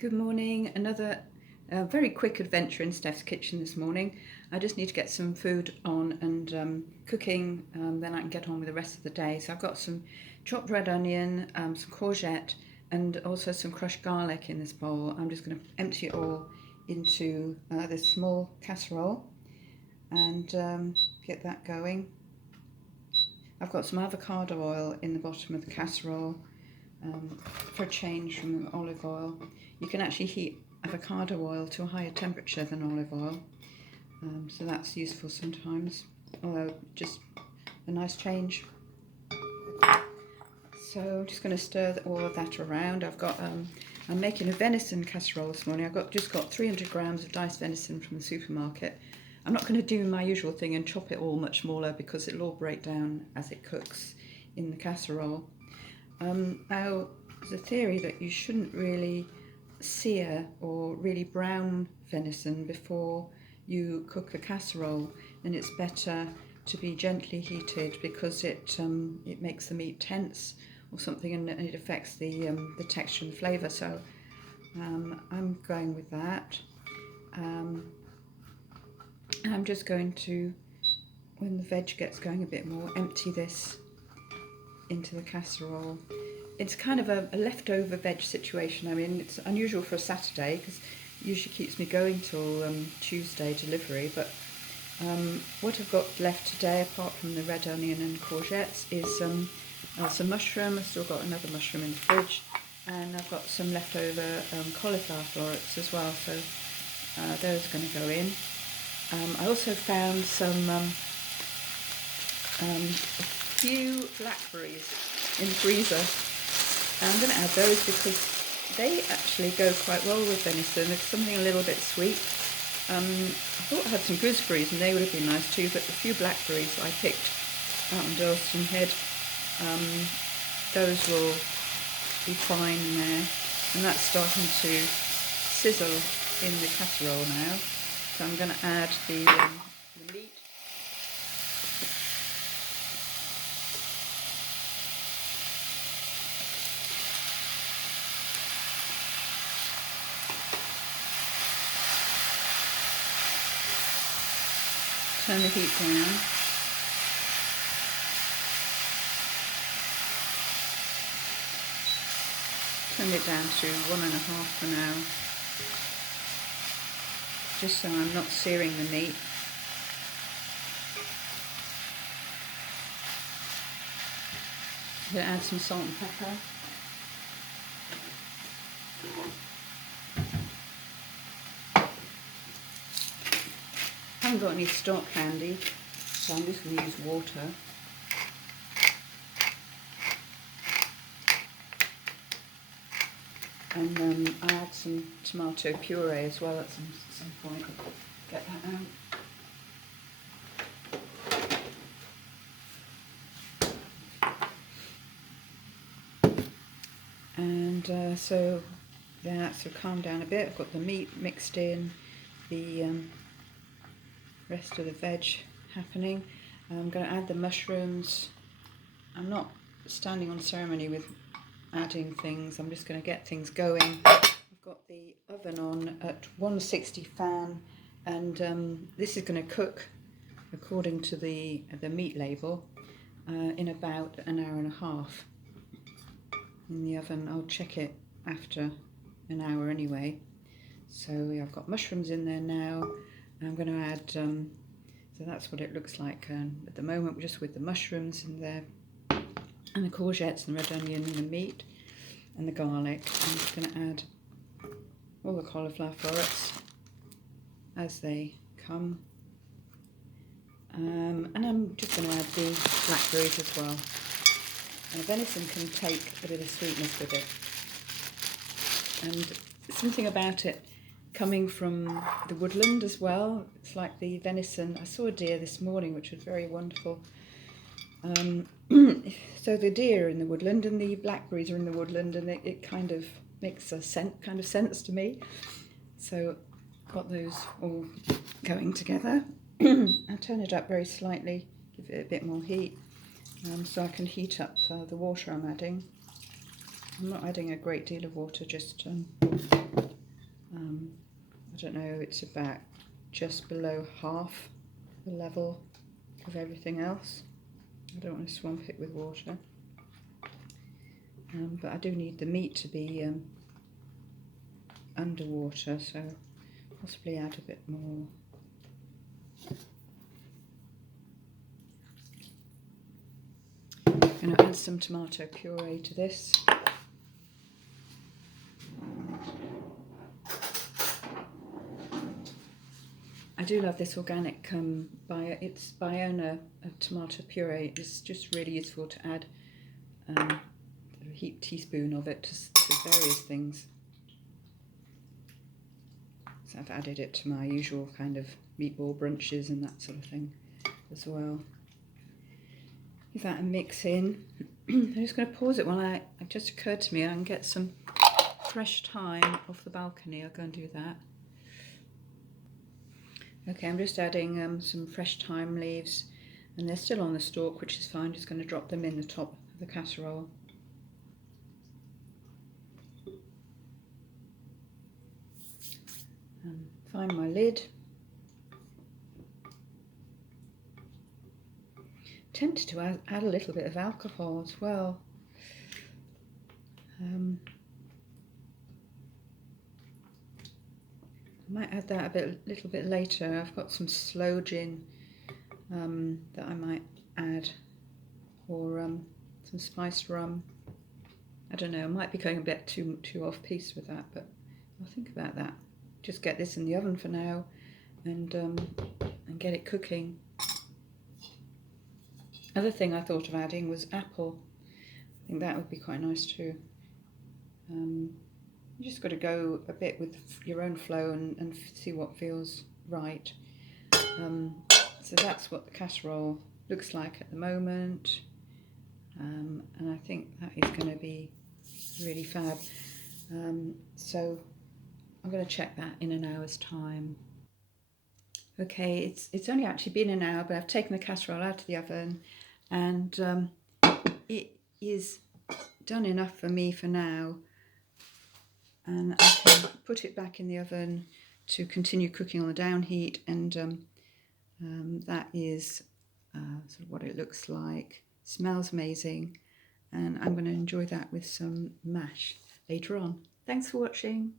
Good morning. Another very quick adventure in Steph's kitchen this morning. I just need to get some food on and cooking, then I can get on with the rest of the day. So I've got some chopped red onion, some courgette, and also some crushed garlic in this bowl. I'm just going to empty it all into this small casserole and get that going. I've got some avocado oil in the bottom of the casserole. For a change from olive oil. You can actually heat avocado oil to a higher temperature than olive oil, so that's useful sometimes, although just a nice change. So I'm just going to stir all of that around. I'm making a venison casserole this morning. Just got 300 grams of diced venison from the supermarket. I'm not going to do my usual thing and chop it all much smaller because it'll all break down as it cooks in the casserole. Now, there's a theory that you shouldn't really sear or really brown venison before you cook a casserole, and it's better to be gently heated because it makes the meat tense or something, and it affects the texture and the flavour. So I'm going with that. And I'm just going to, when the veg gets going a bit more, empty this into the casserole. It's kind of a leftover veg situation. I mean, it's unusual for a Saturday because it usually keeps me going till Tuesday delivery, but what I've got left today, apart from the red onion and courgettes, is some mushroom. I've still got another mushroom in the fridge, and I've got some leftover cauliflower florets as well, so those are going to go in. I also found some few blackberries in the freezer. I'm going to add those because they actually go quite well with venison. There's something a little bit sweet. I thought I had some gooseberries and they would have been nice too, but the few blackberries I picked out on Dalston Head, those will be fine in there. And that's starting to sizzle in the casserole now. So I'm going to add the meat. Turn the heat down. Turn it down to 1.5 for now, just so I'm not searing the meat. I'm going to add some salt and pepper. I haven't got any stock handy, so I'm just going to use water. And I add some tomato puree as well at some point. Get that out. And so that's calmed down a bit. I've got the meat mixed in, the rest of the veg happening. I'm going to add the mushrooms. I'm not standing on ceremony with adding things. I'm just going to get things going. I've got the oven on at 160 fan, and this is going to cook according to the meat label in about 1.5 hours in the oven. I'll check it after an hour anyway. So I've got mushrooms in there now. I'm going to add, so that's what it looks like at the moment, just with the mushrooms in there, and the courgettes and the red onion and the meat and the garlic. I'm just going to add all the cauliflower florets as they come. And I'm just going to add the blackberries as well. And venison can take a bit of sweetness with it. And something about it coming from the woodland as well. It's like the venison. I saw a deer this morning, which was very wonderful. So the deer in the woodland and the blackberries are in the woodland, and it kind of makes a sense to me. So got those all going together. I'll turn it up very slightly, give it a bit more heat, so I can heat up the water I'm adding. I'm not adding a great deal of water, just don't know, it's about just below half the level of everything else. I don't want to swamp it with water, but I do need the meat to be underwater, so possibly add a bit more. I'm going to add some tomato puree to this. I do love this organic it's Biona tomato puree. It's just really useful to add a heaped teaspoon of it to various things. So I've added it to my usual kind of meatball brunches and that sort of thing as well. Give that a mix in. I'm just going to pause it while it just occurred to me I can get some fresh thyme off the balcony. I'll go and do that. Okay, I'm just adding some fresh thyme leaves, and they're still on the stalk, which is fine. Just going to drop them in the top of the casserole. Find my lid. Tempted to add a little bit of alcohol as well. I might add that a little bit later. I've got some sloe gin that I might add, or some spiced rum. I don't know, I might be going a bit too off-piste with that, but I'll think about that. Just get this in the oven for now and get it cooking. Other thing I thought of adding was apple. I think that would be quite nice too. You just got to go a bit with your own flow and see what feels right. So that's what the casserole looks like at the moment, and I think that is going to be really fab. So I'm going to check that in an hour's time. Okay, it's only actually been an hour, but I've taken the casserole out of the oven, and it is done enough for me for now, and I can put it back in the oven to continue cooking on the down heat, and that is sort of what it looks like. Smells amazing, and I'm going to enjoy that with some mash later on. Thanks for watching.